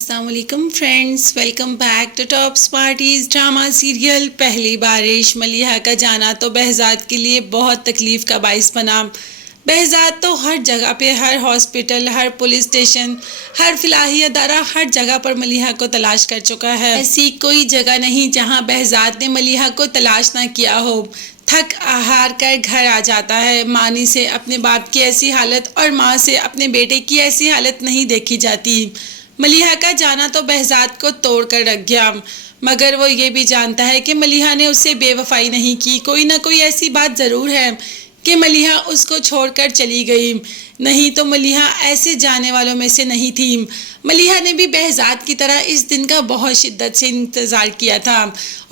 अस्सलामुअलैकुम friends, welcome back to tops parties drama serial Pehli Barish. Maliha का जाना तो behzad के लिए बहुत तकलीफ का बाइस बना। behzad तो हर जगह पे, हर हॉस्पिटल, हर पुलिस स्टेशन, हर फिलाही अदारा, हर जगह पर मलिहा को तलाश कर चुका है। ऐसी कोई जगह नहीं जहां behzad ने मलिहा को तलाश ना किया हो। थक हार कर घर आ जाता है। मानी से अपने बाप की ऐसी हालत और माँ से अपने बेटे की ऐसी हालत नहीं देखी जाती। मलिहा का जाना तो behzad को तोड़ कर रख गया, मगर वो ये भी जानता है कि मलिहा ने उससे बेवफाई नहीं की। कोई ना कोई ऐसी बात ज़रूर है कि मलिहा उसको छोड़कर चली गई, नहीं तो मलिहा ऐसे जाने वालों में से नहीं थी। मलिहा ने भी behzad की तरह इस दिन का बहुत शिद्दत से इंतज़ार किया था,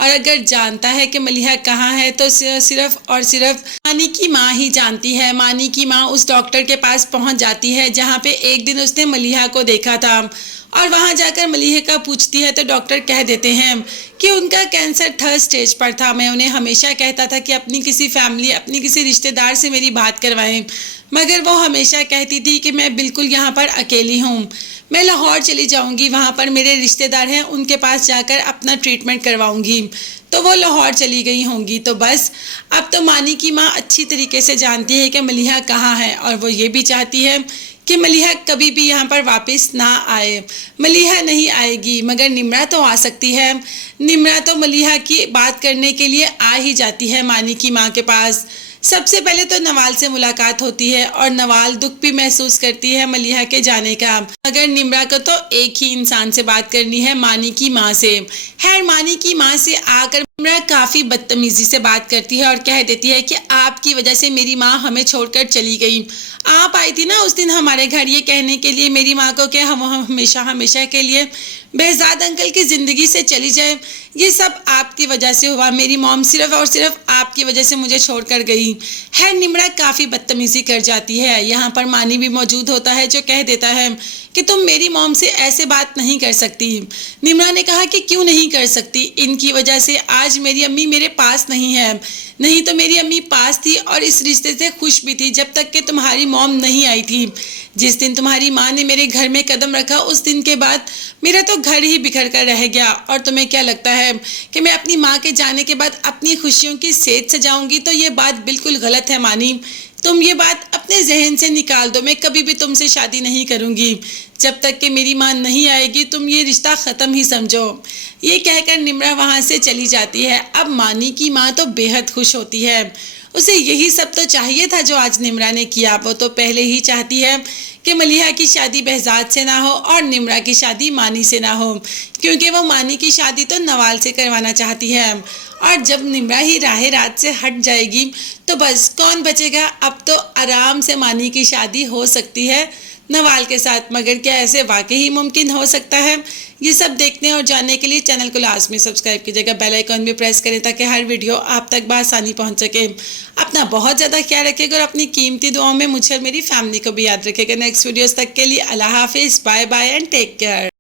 और अगर जानता है कि मलिहा कहाँ है तो सिर्फ और सिर्फ मानी की माँ ही जानती है। मानी की माँ उस डॉक्टर के पास पहुँच जाती है जहाँ पे एक दिन उसने मलिहा को देखा था, और वहां जाकर मलिहा का पूछती है तो डॉक्टर कह देते हैं कि उनका कैंसर 3rd स्टेज पर था। मैं उन्हें हमेशा कहता था कि अपनी किसी फैमिली, अपनी किसी रिश्तेदार से मेरी बात करवाएं, मगर वो हमेशा कहती थी कि मैं बिल्कुल यहाँ पर अकेली हूँ, मैं लाहौर चली जाऊँगी, वहाँ पर मेरे रिश्तेदार हैं, उनके पास जाकर अपना ट्रीटमेंट करवाऊँगी। तो वो लाहौर चली गई होंगी। तो बस अब तो मानी की माँ अच्छी तरीके से जानती है कि मलिहा कहाँ है, और वो ये भी चाहती है कि मलिहा कभी भी यहाँ पर वापस ना आए। मलिहा नहीं आएगी, मगर निम्रा तो आ सकती है। निम्रा तो मलिहा की बात करने के लिए आ ही जाती है मानी की माँ के पास। सबसे पहले तो नवाल से मुलाकात होती है, और नवाल दुख भी महसूस करती है मलिहा के जाने का, मगर निम्रा को तो एक ही इंसान से बात करनी है, मानी की माँ से। खैर, मानी की माँ से आकर निम्रा काफ़ी बदतमीज़ी से बात करती है और कह देती है कि आपकी वजह से मेरी माँ हमें छोड़कर चली गई। आप आई थी ना उस दिन हमारे घर ये कहने के लिए मेरी माँ को कि हम हमेशा हमेशा के लिए behzad अंकल की ज़िंदगी से चली जाए। ये सब आपकी वजह से हुआ, मेरी मॉम सिर्फ और सिर्फ आपकी वजह से मुझे छोड़कर गई है। निम्रा काफ़ी बदतमीज़ी कर जाती है। यहाँ पर मानी भी मौजूद होता है जो कह देता है कि तुम मेरी मॉम से ऐसे बात नहीं कर सकती। निम्रा ने कहा कि क्यों नहीं कर सकती, इनकी वजह से आज मेरी अम्मी मेरे पास नहीं है, नहीं तो मेरी अम्मी पास थी और इस रिश्ते से खुश भी थी जब तक कि तुम्हारी मॉम नहीं आई थी। जिस दिन तुम्हारी माँ ने मेरे घर में कदम रखा उस दिन के बाद मेरा तो घर ही बिखर कर रह गया। और तुम्हें क्या लगता है कि मैं अपनी माँ के जाने के बाद अपनी खुशियों की सेज सजाऊंगी? तो ये बात बिल्कुल गलत है मानी, तुम ये बात अपने जहन से निकाल दो। मैं कभी भी तुमसे शादी नहीं करूंगी, जब तक कि मेरी माँ नहीं आएगी तुम ये रिश्ता ख़त्म ही समझो। ये कहकर निम्रा वहाँ से चली जाती है। अब मानी की माँ तो बेहद खुश होती है, उसे यही सब तो चाहिए था जो आज निम्रा ने किया। वो तो पहले ही चाहती है कि मलिहा की शादी behzad से ना हो और निम्रा की शादी मानी से ना हो, क्योंकि वो मानी की शादी तो नवाल से करवाना चाहती है। और जब निम्रा ही राहे रात से हट जाएगी तो बस कौन बचेगा? अब तो आराम से मानी की शादी हो सकती है नवाल के साथ, मगर क्या ऐसे वाकई ही मुमकिन हो सकता है? ये सब देखने और जानने के लिए चैनल को लाजमी सब्सक्राइब कीजिएगा, बेल आइकॉन भी प्रेस करें ताकि हर वीडियो आप तक बआसानी पहुंच सके। अपना बहुत ज़्यादा ख्याल रखिएगा और अपनी कीमती दुआओं में मुझे और मेरी फैमिली को भी याद रखिएगा। नेक्स्ट वीडियोस तक के लिए अल्लाह हाफिज़, bye bye and take care.